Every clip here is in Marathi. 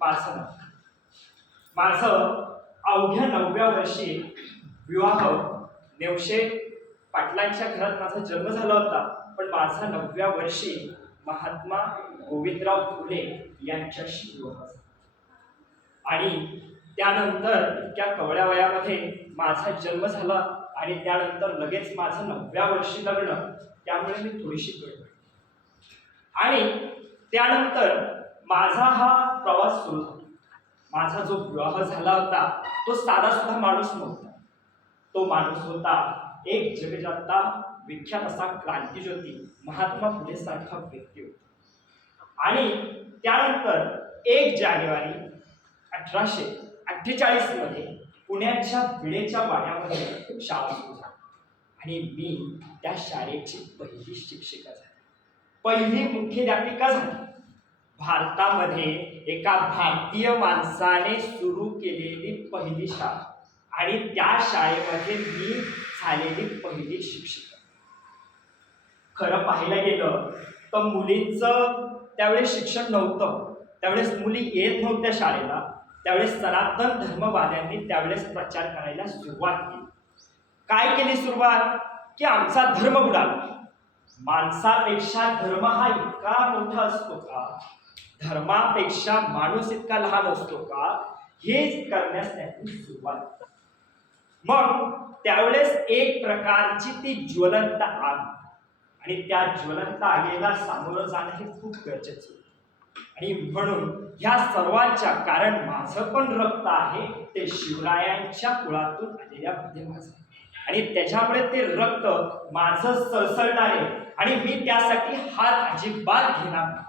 माझं माझं अवघ्या 9व्या वर्षी विवाह नेवशे पाटलांच्या घरात माझा जन्म झाला होता. पण माझा 9व्या वर्षी महात्मा गोविंदराव फुले यांच्याशी विवाह झाला. आणि त्यानंतर इतक्या कवड्या वयामध्ये माझा जन्म झाला आणि त्यानंतर लगेच माझं 9व्या वर्षी लग्न. त्यामुळे मी थोडीशी गडबड. आणि त्यानंतर माझा हा प्रवास सुरू झाला. माझा जो विवाह झाला होता तो साधा सुद्धा माणूस नव्हता. तो माणूस होता एक जगजाता विख्यात असा क्रांतिज्योती महात्मा फुले सारखा व्यक्ती होता. आणि त्यानंतर 1 जानेवारी 1848 मध्ये पुण्याच्या विडेच्या वाड्यामध्ये शाळा सुरू झाली. आणि मी त्या शाळेची पहिली शिक्षिका झाली, पहिली मुख्याध्यापिका झाली. भारतामध्ये एका भारतीय माणसाने सुरू केलेली पहिली शाळा आणि त्या शाळेमध्ये मी झालेली पहिली शिक्षिका. खरं पाहायला गेलं तर मुलींचं त्यावेळेस शिक्षण नव्हतं. त्यावेळेस मुली येत नव्हत्या शाळेला. त्यावेळेस सनातन धर्मवाद्यांनी त्यावेळेस प्रचार करायला सुरुवात केली. काय केली सुरुवात? की आमचा धर्म बुडाला. माणसापेक्षा धर्म हा इतका मोठा असतो का? धर्मापेक्षा माणूस इतका लहान असतो का? हे करण्यास त्यांनी सुरुवात केली. मग त्यावेळेस एक प्रकारची ती ज्वलंत आग आणि त्या ज्वलंत आगीला सामोरं जाणं हे खूप गरजेचं होतं. आणि म्हणून ह्या सर्वांच्या, कारण माझं पण रक्त आहे ते शिवरायांच्या कुळातून आलेल्यामध्ये माझं, आणि त्याच्यामुळे ते रक्त माझं सळसळणार आहे आणि मी त्यासाठी हार अजिबात घेणार नाही.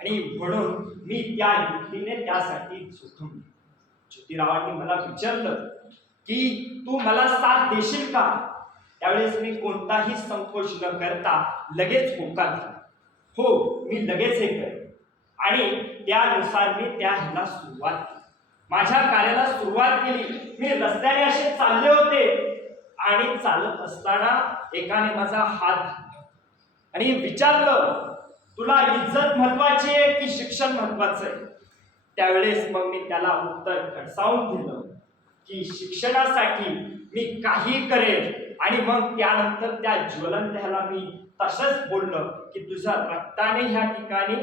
आणि म्हणून मी त्या युक्तीने त्यासाठी झोकून. ज्योतिरावांनी मला विचारलं की तू मला साथ देशील का? त्यावेळेस मी कोणताही संकोच न करता लगेच होकार दिला. हो, मी लगेच हे करेन. आणि त्यानुसार मी त्या ह्याला सुरुवात केली, माझ्या कार्याला सुरुवात केली. मी रस्त्याने असे चालले होते आणि चालत असताना एकाने माझा हात धरला आणि विचारलं, तुला इज्जत महत्वाची आहे की शिक्षण महत्वाचं आहे? त्यावेळेस मग मी त्याला उत्तर खडसावून दिलं की शिक्षणासाठी मी काही करेन. आणि मग त्यानंतर त्या ज्वलंत ह्याला मी तसंच बोललं की तुझ्या रक्ताने ह्या ठिकाणी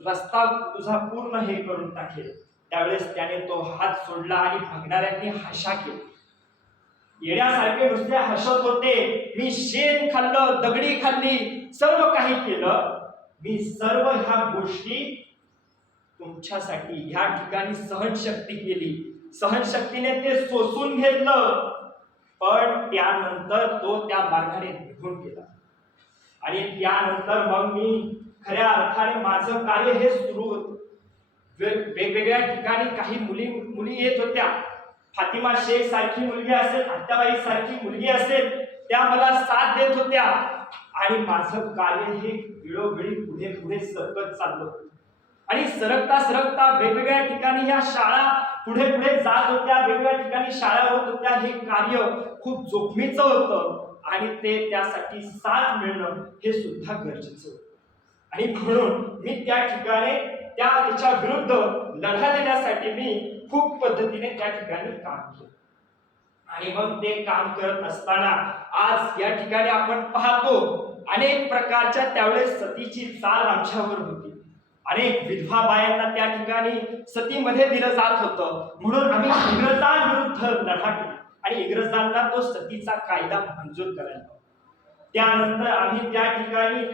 रस्ता तुझा पूर्ण हे करून टाकेल. त्यावेळेस त्याने तो हात सोडला आणि बघणाऱ्यांनी हशा केली. येण्यासारखे नुसते हसत होते. मी शेण खाल्लं, दगडी खाल्ली, सर्व काही केलं. मी सर्व ह्या गोष्टी तुमच्यासाठी ह्या ठिकाणी सहनशक्ती केली. सहनशक्तीने ते सोसून घेतलं. पण त्यानंतर तो त्या मार्गाने निघून गेला. आणि त्यानंतर मग मी खऱ्या अर्थाने माझं कार्य हे सुरू होतं. वेगवेगळ्या ठिकाणी काही मुली येत होत्या. फातिमा शेख सारखी मुलगी असेल, आत्याबाई सारखी मुलगी असेल, त्या मला साथ देत होत्या. आणि माझं कार्य हे वेळोवेळी पुढे पुढे सरकत चाललं. आणि सरकता सरकता वेगवेगळ्या ठिकाणी ह्या शाळा पुढे पुढे जात होत्या, वेगवेगळ्या ठिकाणी शाळा होत होत्या. हे कार्य खूप जोखमीचं होतं आणि ते त्यासाठी साथ मिळणं हे सुद्धा गरजेचं होतं. आणि म्हणून मी त्या ठिकाणी त्याच्या विरुद्ध लढा देण्यासाठी मी खूप पद्धतीने त्या ठिकाणी काम केलं. आणि मग ते काम करत असताना आज या ठिकाणी आपण पाहतो अनेक प्रकारच्या त्यावेळेस सतीची चाल आमच्यावर होती. अनेक विधवा बायांना त्या ठिकाणी सतीमध्ये दिलं जात होतं. म्हणून आम्ही इंग्रजांविरुद्ध लढा केला आणि इंग्रजांना तो सतीचा कायदा मंजूर करायला. त्यानंतर आम्ही त्या ठिकाणी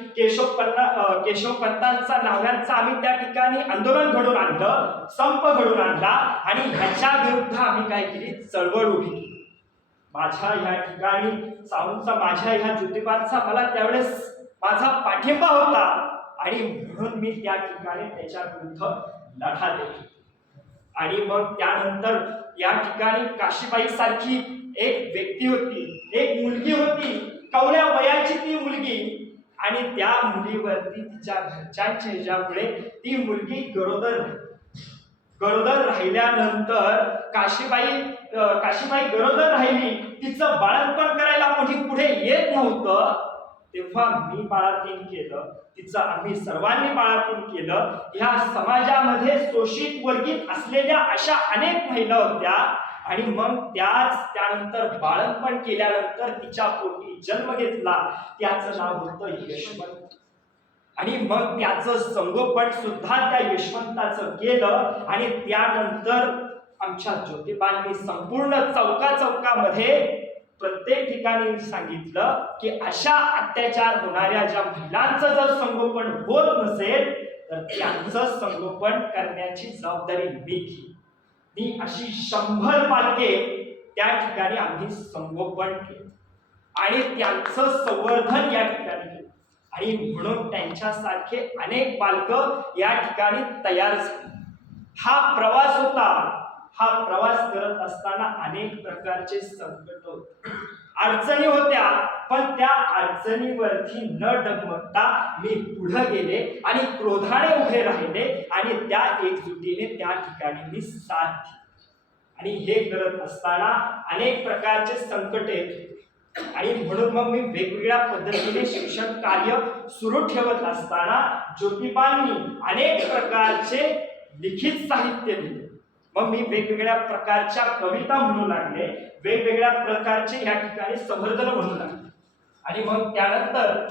केशवपंतांचा नावांचा आम्ही त्या ठिकाणी आंदोलन घडवून आणलं, संप घडवून आणला आणि ह्याच्या विरुद्ध आम्ही काय केली, चळवळ उभी केली. माझ्या ह्या ठिकाणी साऊंचा, माझ्या ह्या ज्योतिबांचा मला त्यावेळेस माझा पाठिंबा होता आणि म्हणून मी त्या ठिकाणी त्याच्या विरुद्ध लढा दिला. आणि मग त्यानंतर या ठिकाणी काशीबाई सारखी एक व्यक्ती होती, एक मुलगी होती, कवड्या वयाची ती मुलगी. आणि त्या मुलीवरती तिच्या घरच्यांच्या ह्याच्यामुळे ती मुलगी गरोदर राहिल्यानंतर काशीबाई गरोदर राहिली. तिचं बाळंतपण करायला कोणी पुढे येत नव्हतं. तेव्हा मी बाळातीन केलं, तिचं आम्ही सर्वांनी बाळातीन केलं. ह्या समाजामध्ये शोषित वर्गीत असलेल्या अशा अनेक महिला होत्या. आणि मग त्यानंतर बाळंतपण केल्यानंतर तिच्या पोटी जन्म घेतला. त्याचं नाव होतं यशवंत. आणि मग त्याचं संगोपन सुद्धा त्या यशवंताचं केलं. आणि त्यानंतर आमच्या ज्योतिबांनी संपूर्ण चौकामध्ये प्रत्येक ठिकाणी सांगितलं की अशा अत्याचार होणाऱ्या ज्या महिलांचं जर संगोपन होत नसेल तर त्यांचं संगोपन करण्याची जबाबदारी मी घेईन. मी अशी 100 बालके त्या ठिकाणी आम्ही संगोपन केलं आणि त्यांचं संवर्धन या ठिकाणी केलं. आणि म्हणून त्यांच्यासारखे अनेक बालक या ठिकाणी तयार झाले. हा प्रवास होता. हा प्रवास करत असताना अनेक प्रकारचे संकट होते, अडचणी होत्या. पण त्या अडचणीवरती न डगमगता मी पुढे गेले आणि क्रोधाने उभे राहिले आणि त्या एकजुटीने त्या ठिकाणी मी साथ दिली. आणि हे करत असताना अनेक प्रकारचे संकट येत. आणि म्हणून मग मी वेगवेगळ्या पद्धतीने शिक्षण कार्य सुरू ठेवत असताना ज्योतिबांनी अनेक प्रकारचे लिखित साहित्य लिहिले. मग मी वेगवेगळ्या प्रकारच्या कविता म्हणू लागले, वेगवेगळ्या प्रकारचे या ठिकाणी संवर्धन म्हणू लागले. आणि मग त्यानंतर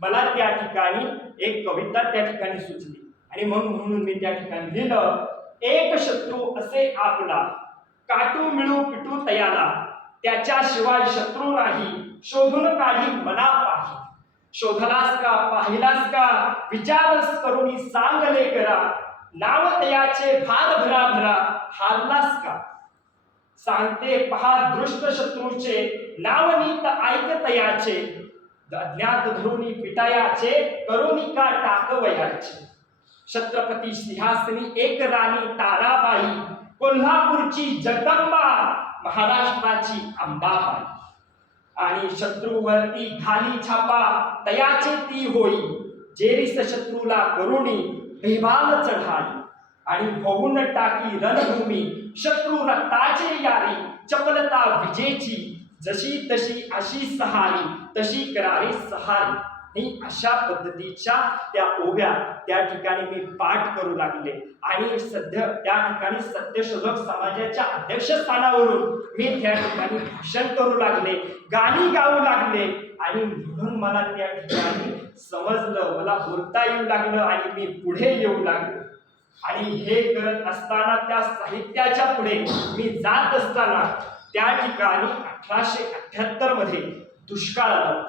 मला त्या ठिकाणी एक कविता त्या ठिकाणी सुचली. आणि मग म्हणून मी त्या ठिकाणी लिहिलं, एक शत्रू असे आपला, काटू मिळू पिटू तयाला, त्याच्याशिवाय शत्रू नाही, शोधून काढी मना पाही. शोधलास का, पाहिलास का, विचारस करून सांगले करा, नाव तयाचे भार भरा भरा, हारलास का. सांगते पहा दृष्ट शत्रूचे, नाव नीत ऐक तयाचे, अज्ञात धरुणी पिटायाचे, करुणी का टाकवयाचे. छत्रपती सिंहासनी एक राणी ताराबाई, कोल्हापूरची जगदंबा, महाराष्ट्राची अंबाबाई. आणि शत्रूवरती घाली छापा, तयाचे ती होई, जेरीस शत्रूला करुणी बेभान चढाई. आणि होऊन टाकी रणभूमी, शत्रू रक्ताचे यारी, चपलता विजेची, जशी तशी अशी सहारी, तशी करारी सहारी. अशा पद्धतीच्या त्या ओव्या त्या ठिकाणी मी पाठ करू लागले. आणि सध्या त्या ठिकाणी सत्यशोधक समाजाच्या अध्यक्षस्थानावरून मी त्या ठिकाणी भाषण करू लागले, गाणी गाऊ लागले. आणि म्हणून मला त्या ठिकाणी समजलं, मला बोलता येऊ लागलं आणि मी पुढे येऊ लागलो. आणि हे करत असताना त्या साहित्याच्या पुढे मी जात असताना त्या ठिकाणी 1878 मध्ये दुष्काळ आला.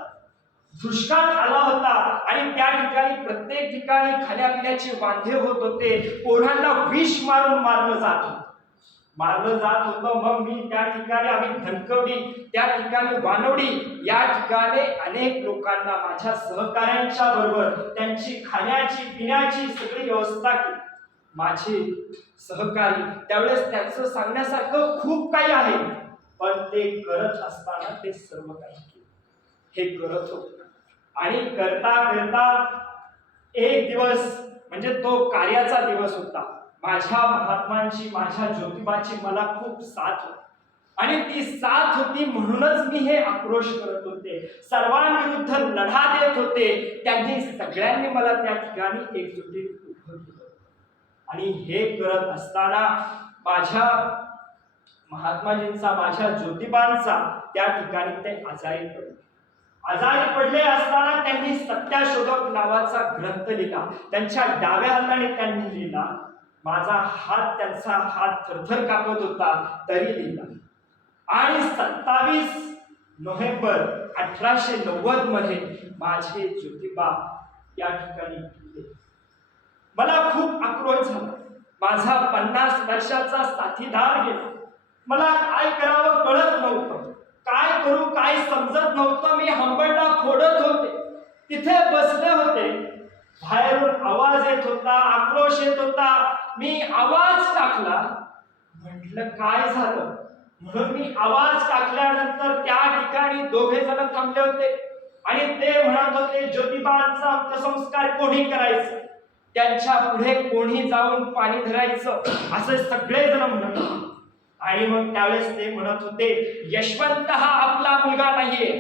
दुष्काळ आला होता आणि त्या ठिकाणी प्रत्येक ठिकाणी खाण्यापिण्याचे वांधे होत होते. पोरांना विष मारून मारलं जात होतं. मग मी त्या ठिकाणी आम्ही धनकवडी, त्या ठिकाणी वानवडी या ठिकाणी अनेक लोकांना माझ्या सहकाऱ्यांच्या बरोबर त्यांची खाण्याची पिण्याची सगळी व्यवस्था केली. माझे सहकारी त्यावेळेस त्यांचं सांगण्यासारखं खूप काही आहे, पण ते करत असताना ते सर्व काही हे करत होते. आणि करता करता एक दिवस म्हणजे तो कार्याचा दिवस होता. माझ्या महात्मांची, माझ्या ज्योतिबाची मला खूप साथ होती. आणि ती साथ होती म्हणूनच मी हे आक्रोश करत होते, सर्वांविरुद्ध लढा देत होते. त्यांनी सगळ्यांनी मला त्या ठिकाणी एकजुटीत उभं केलं. आणि हे करत असताना माझ्या महात्माजींचा, माझ्या ज्योतिबांचा त्या ठिकाणी ते आजारी पडले असताना त्यांनी सत्यशोधक नावाचा ग्रंथ लिहिला. त्यांच्या डाव्या हाताने त्यांनी लिहिला. माझा हात, त्यांचा हात थरथर कापत होता तरी लिहिला. आणि 27 नोव्हेंबर 1890 मध्ये माझे ज्योतिबा या ठिकाणी गेले. मला खूप आक्रोश झाला. माझा 50 वर्षाचा साथीदार गेला. मला काय करावं कळत नव्हतं, काय करू काय समजत नव्हतं. मी हंबरडा फोडत होते, तिथे बसले होते. बाहेरून आवाज येत होता, आक्रोश येत होता. मी आवाज टाकला, म्हटलं काय झालं. म्हणून मी आवाज टाकल्यानंतर त्या ठिकाणी दोघे जण थांबले होते आणि ते म्हणत होते, ज्योतिबांचा अंत्यसंस्कार कोणी करायचं, त्यांच्या पुढे कोणी जाऊन पाणी धरायचं, असे सगळे जण म्हणत होते. आणि मग त्यावेळेस ते म्हणत होते, यशवंत हा आपला मुलगा नाहीये,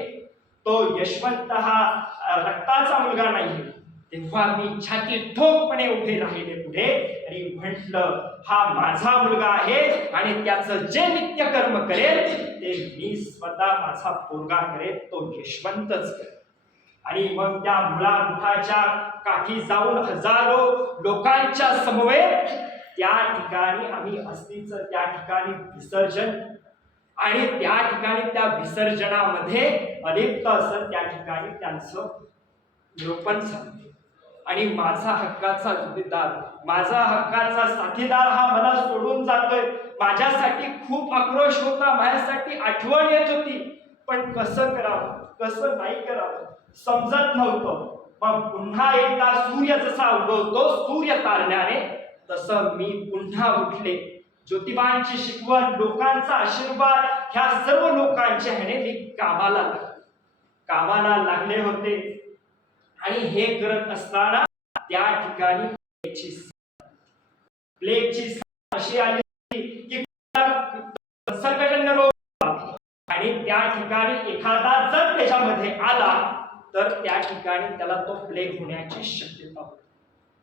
तो यशवंत हा रक्ताचा मुलगा नाही, तेव्हा मी छाती ठोकपणे उभे राहिले पुढे आणि म्हटलं, हा माझा मुलगा आहे आणि त्याचं जे नित्यकर्म करेल ते मी स्वतः माझा पोरगा करेल, तो यशवंतच करेल. आणि मग त्या मुलामुखाच्या काठी जाऊन हजारो लोकांच्या समवेत त्या ठिकाणी आम्ही अस्थीचं त्या ठिकाणी विसर्जन, आणि त्या ठिकाणी त्या विसर्जनामध्ये अलिप्त असत त्या ठिकाणी त्यांचं निरूपण झालं. आणि माझा हक्काचा जोडीदार, माझा हक्काचा साथीदार हा मला सोडून जातोय. माझ्यासाठी खूप आक्रोश होता, माझ्यासाठी आठवण येत होती, पण कसं करावं कसं नाही करावं समजत नव्हतं. मग पुन्हा एकदा सूर्य जसा उगवतो सूर्य तारण्याने, तसं मी पुन्हा उठले. ज्योतिबांची शिकवण, लोकांचा आशीर्वाद, ह्या सर्व लोकांच्या ह्याने मी कामाला लागले होते. आणि हे करत असताना त्या ठिकाणी प्लेगची अशी आली की संसर्गजन्य रोग, आणि त्या ठिकाणी एखादा जर त्याच्यामध्ये आला तर त्या ठिकाणी त्याला तो प्लेग होण्याची शक्यता होती.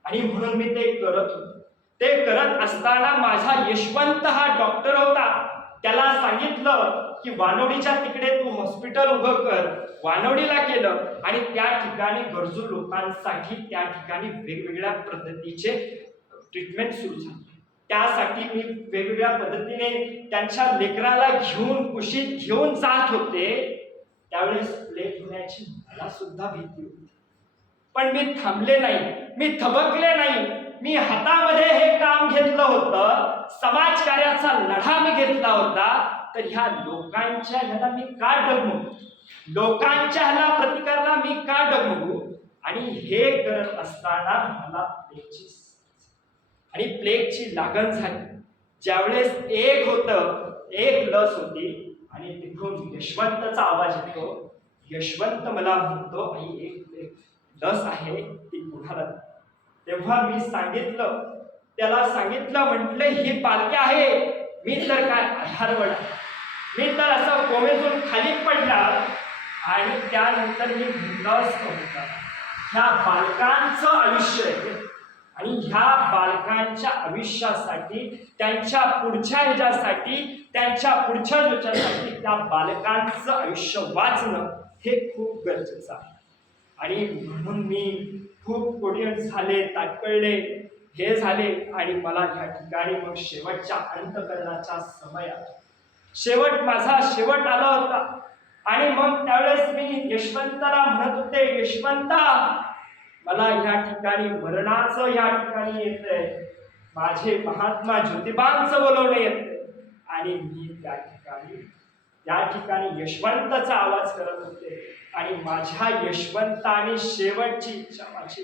आणि म्हणून मी ते करत होतो. ते करत असताना माझा यशवंत हा डॉक्टर होता. त्याला सांगितलं की वानवडीच्या तिकडे तू हॉस्पिटल उभं कर. वानवडीला केलं आणि त्या ठिकाणी गरजू लोकांसाठी त्या ठिकाणी वेगवेगळ्या पद्धतीचे ट्रीटमेंट सुरू झाले. त्यासाठी मी वेगवेगळ्या पद्धतीने त्यांच्या लेकराला घेऊन कुशीत घेऊन जात होते. त्यावेळेस प्लेग होण्याची मला सुद्धा भीती होती, पण मी थांबले नाही, मी थबकले नाही. मी हातामध्ये हे काम घेतलं होतं, समाजकार्याचा लढा मी घेतला होता. तर ह्या लोकांच्या ह्याला मी का डगमगू, लोकांच्या ह्याला प्रतिकारला मी का डगमगू. आणि हे करत असताना मला प्लेगची लागण झाली. ज्यावेळेस एक लस होती आणि तिथून यशवंतचा आवाज येतो. यशवंत मला म्हणतो, आई एक लस आहे ती कुणाला. तेव्हा मी त्याला सांगितलं, म्हटलं ही पालखी आहे, मी तर काय आधारवड, मी तर असं कोमेजून खाली पडला. आणि त्यानंतर मी लस होता. ह्या बालकांचं आयुष्य आहे आणि ह्या बालकांच्या आयुष्यासाठी, त्यांच्या पुढच्या ह्याच्यासाठी, त्यांच्या पुढच्या ह्याच्यासाठी त्या बालकांचं आयुष्य वाचणं हे खूप गरजेचं आहे. आणि म्हणून मी खूप कोडियन झाले, ताटकळले, हे झाले. आणि मला ह्या ठिकाणी मग शेवटच्या अंतकरणाच्या समयात माझा शेवट आला होता. आणि मग त्यावेळेस मी यशवंताला म्हणत होते, यशवंता, मला ह्या ठिकाणी मरणाचं ह्या ठिकाणी येतंय, माझे महात्मा ज्योतिबांचं बोलवणं येतंय. आणि मी त्या ठिकाणी यशवंताचा आवाज करत होते. आणि माझ्या यशवंताने शेवटची इच्छा माझी